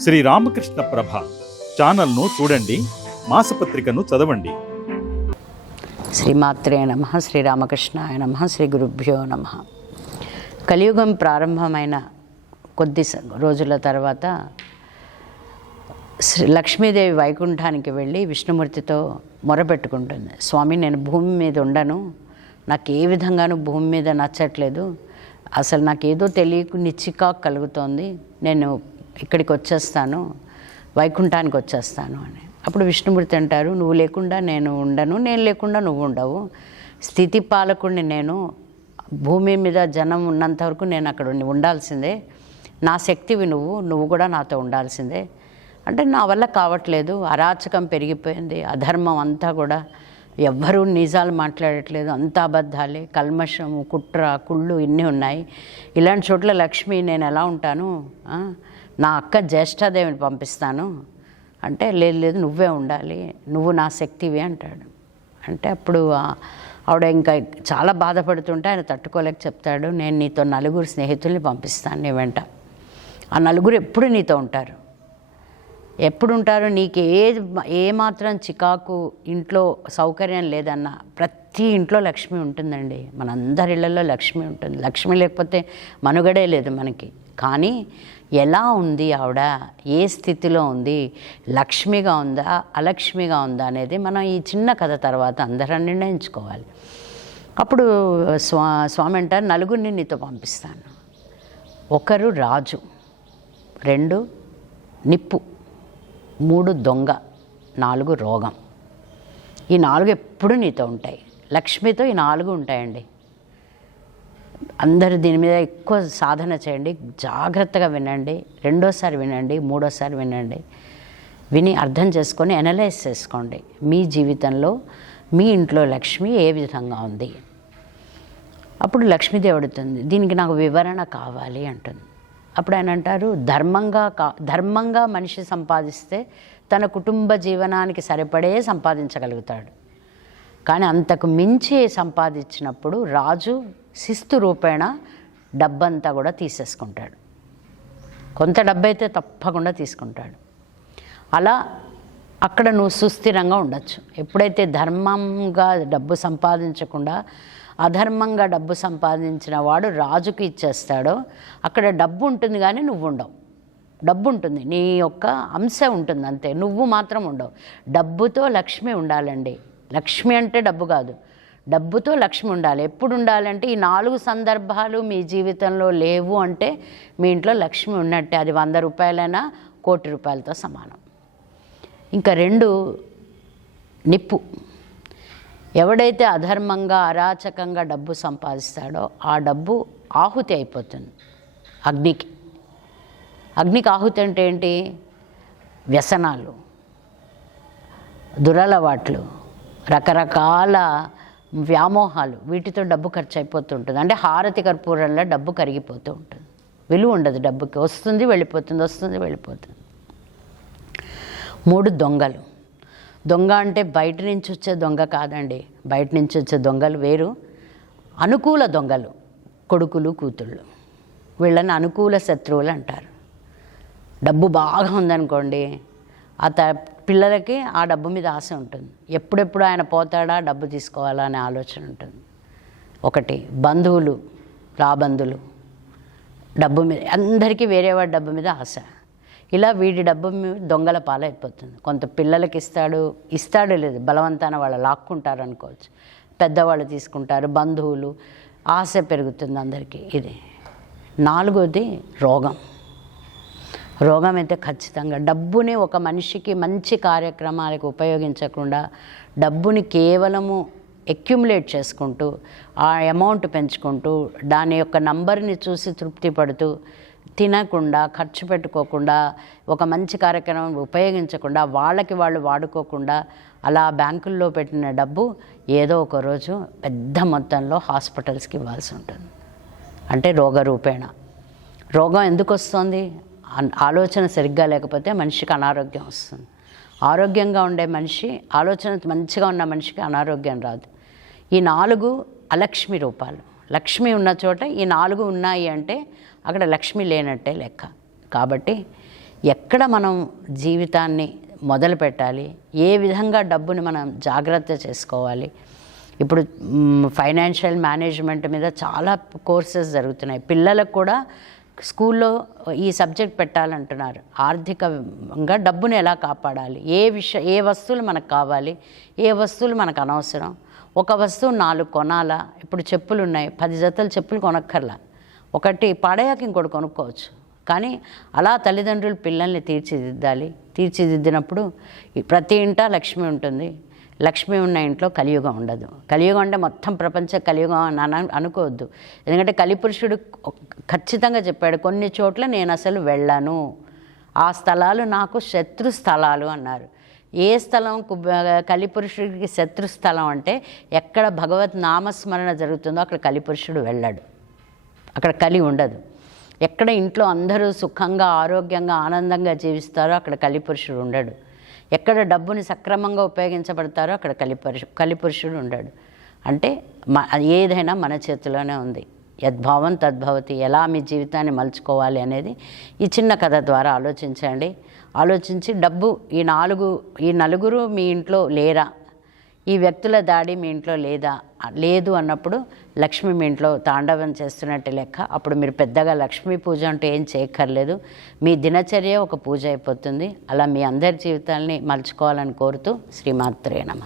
శ్రీ రామకృష్ణ ప్రభ ఛానల్ను చూడండి మాసపత్రికను చదవండి. శ్రీమాత్రే నమ శ్రీరామకృష్ణాయ నమ శ్రీ గురుభ్యో నమ. కలియుగం ప్రారంభమైన కొద్ది రోజుల తర్వాత శ్రీ లక్ష్మీదేవి వైకుంఠానికి వెళ్ళి విష్ణుమూర్తితో మొరపెట్టుకుంటుంది. స్వామి నేను భూమి మీద ఉండను. నాకు ఏ విధంగానూ భూమి మీద నచ్చట్లేదు. అసలు నాకు ఏదో తెలియకు నిచ్చికా కలుగుతోంది. నేను ఇక్కడికి వచ్చేస్తాను వైకుంఠానికి వచ్చేస్తాను అని. అప్పుడు విష్ణుమూర్తి అంటారు నువ్వు లేకుండా నేను ఉండను నేను లేకుండా నువ్వు ఉండవు. స్థితి పాలకుడిని నేను భూమి మీద జనం ఉన్నంత వరకు నేను అక్కడ ఉండాల్సిందే. నా శక్తివి నువ్వు నువ్వు కూడా నాతో ఉండాల్సిందే. అంటే నా వల్ల కావట్లేదు అరాచకం పెరిగిపోయింది అధర్మం అంతా కూడా ఎవ్వరూ నిజాలు మాట్లాడట్లేదు అంతా అబద్ధాలే కల్మషము కుట్ర కుళ్ళు ఇన్ని ఉన్నాయి. ఇలాంటి చోట్ల లక్ష్మి నేను ఎలా ఉంటాను? నా అక్క జ్యేష్ఠాదేవిని పంపిస్తాను. అంటే లేదు లేదు నువ్వే ఉండాలి. నువ్వు నా శక్తివి అంటాడు. అంటే అప్పుడు ఆవిడ ఇంకా చాలా బాధపడుతుంటే ఆయన తట్టుకోలేక చెప్తాడు నేను నీతో నలుగురు స్నేహితుల్ని పంపిస్తాను నీ వెంట. ఆ నలుగురు ఎప్పుడు నీతో ఉంటారు? ఎప్పుడు ఉంటారు? నీకు ఏ ఏమాత్రం మాత్రం చికాకు ఇంట్లో సౌకర్యం లేదన్నా ప్రతి ఇంట్లో లక్ష్మి ఉంటుందండి. మనందరి ఇళ్ళలో లక్ష్మి ఉంటుంది. లక్ష్మి లేకపోతే మనుగడే లేదు మనకి. కానీ ఎలా ఉంది ఆవిడ? ఏ స్థితిలో ఉంది? లక్ష్మిగా ఉందా? అలక్ష్మిగా ఉందా అనేది మనం ఈ చిన్న కథ తర్వాత అందరం నిర్ణయించుకోవాలి. అప్పుడు స్వా స్వామి అంటారు నలుగురిని నీతో పంపిస్తాను. ఒకరు రాజు రెండు నిప్పు మూడు దొంగ నాలుగు రోగం. ఈ నాలుగు ఎప్పుడు నీతో ఉంటాయి. లక్ష్మితో ఈ నాలుగు ఉంటాయండి. అందరూ దీని మీద ఎక్కువ సాధన చేయండి. జాగ్రత్తగా వినండి. రెండోసారి వినండి. మూడోసారి వినండి. విని అర్థం చేసుకొని అనలైజ్ చేసుకోండి. మీ జీవితంలో మీ ఇంట్లో లక్ష్మి ఏ విధంగా ఉంది? అప్పుడు లక్ష్మీదేవి అడుగుతుంది దీనికి నాకు వివరణ కావాలి అంటుంది. అప్పుడు ఆయన అంటారు ధర్మంగా కా ధర్మంగా మనిషి సంపాదిస్తే తన కుటుంబ జీవనానికి సరిపడే సంపాదించగలుగుతాడు. కానీ అంతకు మించి సంపాదించినప్పుడు రాజు శిస్తు రూపేణ డబ్బంతా కూడా తీసేసుకుంటాడు. కొంత డబ్బైతే తప్పకుండా తీసుకుంటాడు. అలా అక్కడ నువ్వు సుస్థిరంగా ఉండొచ్చు. ఎప్పుడైతే ధర్మంగా డబ్బు సంపాదించకుండా అధర్మంగా డబ్బు సంపాదించిన వాడు రాజుకి ఇచ్చేస్తాడో అక్కడ డబ్బు ఉంటుంది కానీ నువ్వు ఉండవు. డబ్బు ఉంటుంది. నీ యొక్క అంశ ఉంటుంది అంతే. నువ్వు మాత్రం ఉండవు. డబ్బుతో లక్ష్మి ఉండాలండి. లక్ష్మి అంటే డబ్బు కాదు. డబ్బుతో లక్ష్మి ఉండాలి. ఎప్పుడు ఉండాలంటే ఈ నాలుగు సందర్భాలు మీ జీవితంలో లేవు అంటే మీ ఇంట్లో లక్ష్మి ఉన్నట్టే. అది వంద రూపాయలైనా కోటి రూపాయలతో సమానం. ఇంకా రెండు నిప్పు. ఎవడైతే అధర్మంగా అరాచకంగా డబ్బు సంపాదిస్తాడో ఆ డబ్బు ఆహుతి అయిపోతుంది. అగ్నికి. అగ్నికి ఆహుతి అంటే ఏంటి? వ్యసనాలు దురలవాట్లు. రకరకాల వ్యామోహాలు వీటితో డబ్బు ఖర్చు అయిపోతుంటుంది అంటే హారతి కర్పూరంలో డబ్బు కరిగిపోతూ ఉంటుంది. విలువ ఉండదు డబ్బుకి. వస్తుంది వెళ్ళిపోతుంది వస్తుంది వెళ్ళిపోతుంది. మూడు దొంగలు. దొంగ అంటే బయట నుంచి వచ్చే దొంగ కాదండి. బయట నుంచి వచ్చే దొంగలు వేరు. అనుకూల దొంగలు కొడుకులు కూతుళ్ళు. వీళ్ళని అనుకూల శత్రువులు అంటారు. డబ్బు బాగా ఉందనుకోండి అత పిల్లలకి ఆ డబ్బు మీద ఆశ ఉంటుంది. ఎప్పుడెప్పుడు ఆయన పోతాడా డబ్బు తీసుకోవాలా అనే ఆలోచన ఉంటుంది. ఒకటి బంధువులు రాబంధులు డబ్బు మీద అందరికీ వేరేవాడి డబ్బు మీద ఆశ. ఇలా వీడి డబ్బు మీద దొంగల పాలైపోతుంది. కొంత పిల్లలకి ఇస్తాడు ఇస్తాడు లేదు బలవంతాన వాళ్ళు లాక్కుంటారు అనుకోవచ్చు. పెద్దవాళ్ళు తీసుకుంటారు బంధువులు ఆశ పెరుగుతుంది అందరికీ. ఇది నాలుగోది రోగం. రోగం అయితే ఖచ్చితంగా. డబ్బుని ఒక మనిషికి మంచి కార్యక్రమాలకు ఉపయోగించకుండా డబ్బుని కేవలము ఎక్యుములేట్ చేసుకుంటూ ఆ అమౌంట్ పెంచుకుంటూ దాని యొక్క నంబర్ని చూసి తృప్తి పడుతూ తినకుండా ఖర్చు పెట్టుకోకుండా ఒక మంచి కార్యక్రమం ఉపయోగించకుండా వాళ్ళకి వాళ్ళు వాడుకోకుండా అలా బ్యాంకుల్లో పెట్టిన డబ్బు ఏదో ఒక రోజు పెద్ద మొత్తంలో హాస్పిటల్స్కి ఇవ్వాల్సి ఉంటుంది. అంటే రోగరూపేణ. రోగం ఎందుకు వస్తుంది ఆలోచన సరిగ్గా లేకపోతే మనిషికి అనారోగ్యం వస్తుంది. ఆరోగ్యంగా ఉండే మనిషి ఆలోచన మంచిగా ఉన్న మనిషికి అనారోగ్యం రాదు. ఈ నాలుగు అలక్ష్మి రూపాలు. లక్ష్మి ఉన్న చోట ఈ నాలుగు ఉన్నాయి అంటే అక్కడ లక్ష్మి లేనట్టే లెక్క. కాబట్టి ఎక్కడ మనం జీవితాన్ని మొదలు పెట్టాలి ఏ విధంగా డబ్బుని మనం జాగ్రత్త చేసుకోవాలి. ఇప్పుడు ఫైనాన్షియల్ మేనేజ్మెంట్ మీద చాలా కోర్సెస్ జరుగుతున్నాయి. పిల్లలకు కూడా స్కూల్లో ఈ సబ్జెక్ట్ పెట్టాలంటున్నారు. ఆర్థికంగా డబ్బును ఎలా కాపాడాలి? ఏ విషయ ఏ వస్తువులు మనకు కావాలి? ఏ వస్తువులు మనకు అనవసరం? ఒక వస్తువు నాలుగు కొనాలా? ఇప్పుడు చెప్పులు ఉన్నాయి. పది జతలు చెప్పులు కొనక్కర్లా. ఒకటి పాడయాక ఇంకోటి కొనుక్కోవచ్చు. కానీ అలా తల్లిదండ్రులు పిల్లల్ని తీర్చిదిద్దాలి. తీర్చిదిద్దినప్పుడు ప్రతి ఇంటా లక్ష్మి ఉంటుంది. లక్ష్మి ఉన్న ఇంట్లో కలియుగం ఉండదు. కలియుగం అంటే మొత్తం ప్రపంచ కలియుగం అని అనుకోవద్దు. ఎందుకంటే కలిపురుషుడు ఖచ్చితంగా చెప్పాడు కొన్ని చోట్ల నేను అసలు వెళ్ళను. ఆ స్థలాలు నాకు శత్రు స్థలాలు అన్నారు. ఏ స్థలం కు కలిపురుషుడికి శత్రు స్థలం అంటే ఎక్కడ భగవత్ నామస్మరణ జరుగుతుందో అక్కడ కలిపురుషుడు వెళ్ళాడు. అక్కడ కలి ఉండదు. ఎక్కడ ఇంట్లో అందరూ సుఖంగా ఆరోగ్యంగా ఆనందంగా జీవిస్తారో అక్కడ కలిపురుషుడు ఉండడు. ఎక్కడ డబ్బుని సక్రమంగా ఉపయోగించబడతారో అక్కడ కలిపురుషు కలిపురుషుడు ఉండడు. అంటే మ ఏదైనా మన చేతిలోనే ఉంది. యద్భావం తద్భవతి ఎలా మీ జీవితాన్ని మలుచుకోవాలి అనేది ఈ చిన్న కథ ద్వారా ఆలోచించండి. ఆలోచించి డబ్బు ఈ నాలుగు ఈ నలుగురు మీ ఇంట్లో లేరా? ఈ వ్యక్తుల దాడి మీ ఇంట్లో లేదా? లేదు అన్నప్పుడు లక్ష్మి మీ ఇంట్లో తాండవం చేస్తున్నట్టు లెక్క. అప్పుడు మీరు పెద్దగా లక్ష్మీ పూజ అంటే ఏం చేయక్కర్లేదు. మీ దినచర్య ఒక పూజ అయిపోతుంది. అలా మీ అందరి జీవితాల్ని మలుచుకోవాలని కోరుతూ శ్రీమాత్రే నమ.